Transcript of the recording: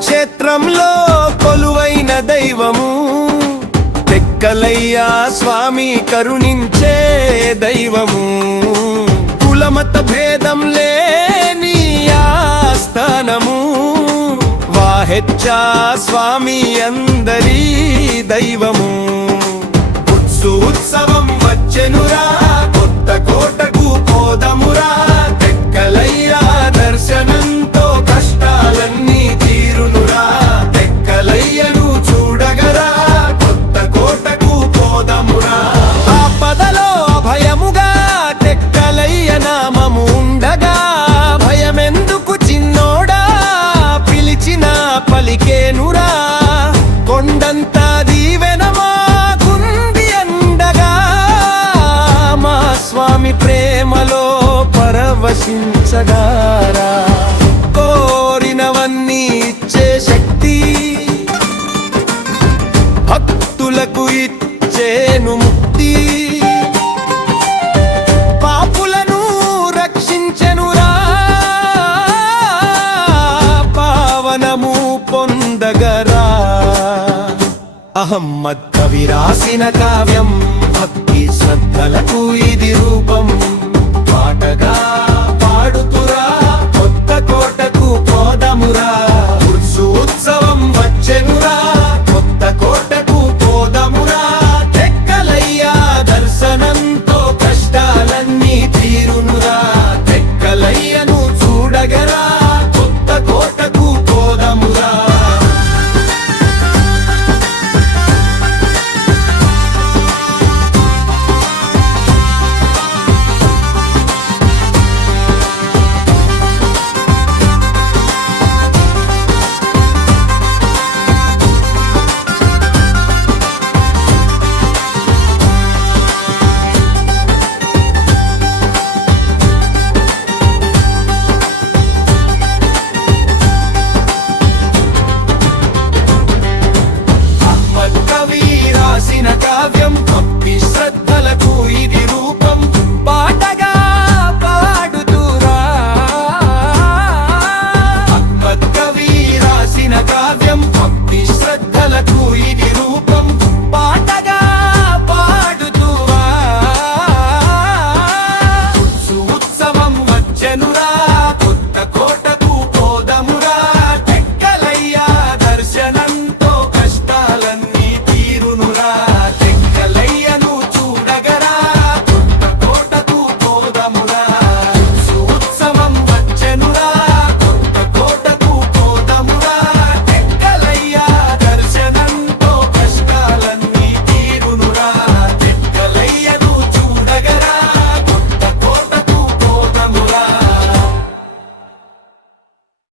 క్షేత్రంలో కొలువైన దైవము టెక్కలయ్య స్వామి కరుణించే దైవము కులమత భేదం లేని ఆస్థానము వాహెచ్చా స్వామి అందరి దైవము ఉత్సవం వచ్చెనురా కొత్త కోటకు పోదమురా టెక్కలయ్య దర్శనంతో కష్టాలన్నీ తీరునురా టెక్కలయ్యను చూడగరా కొత్త కోటకు పోదమురా ఆపదలో భయముగా టెక్కలయ్య నామము ఉండగా భయమెందుకు చిన్నోడా పిలిచిన పలికేనురా కొండంత దీవెనమా స్వామి ప్రేమలో పరవశించగారా కోరినవన్నీ ఇచ్చే శక్తి భక్తులకు ఇచ్చేను ముక్తి పాపులను రక్షించెనురా పావనము పొందగరా అహమ్మద్ కవి రాసిన కావ్యం భక్తి శ్రద్ధలకు ఇది రూపం పాటగా పాడుతురా కొత్త కోటకు పోదమురా ఉత్సవం వచ్చెనురా కొత్త కోటకు పోదమురా టెక్కలయ్య దర్శనంతో కష్టాలన్నీ తీరునురా టెక్కలయ్యను చూడగరా కొత్త కోటకు పోదమురా కావ్యం భక్తి శ్రద్ధలకు ఇది రూపం పాటగా పాడుతురా అహ్మద్ కవి రాసిన కావ్యం భక్తి శ్రద్ధలకు ఇది రూపం పాటగా పాడుతురా ఉత్సవం వచ్చెనురా కొత్త కోటకు పోదమురా టెక్కలయ్య దర్శనంతో